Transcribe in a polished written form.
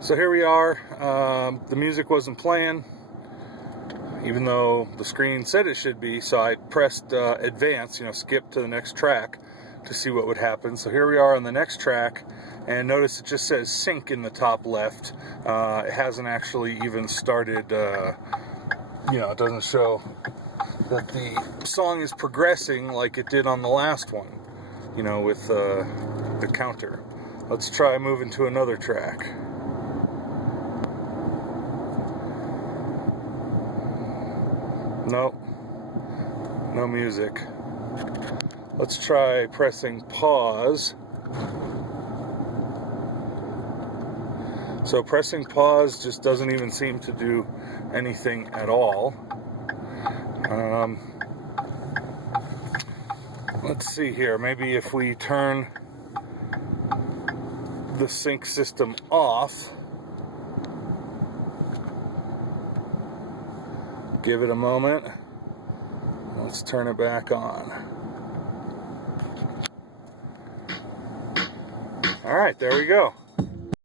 So here we are. The music wasn't playing, even though the screen said it should be, so I pressed advance, skip to the next track to see what would happen. So here we are on the next track, and notice it just says sync in the top left. It hasn't actually even started, it doesn't show that the song is progressing like it did on the last one, with the counter. Let's try moving to another track. Nope, no music. Let's try pressing pause. So pressing pause just doesn't even seem to do anything at all. Let's see here, maybe if we turn the sync system off, give it a moment. Let's turn it back on. All right, there we go.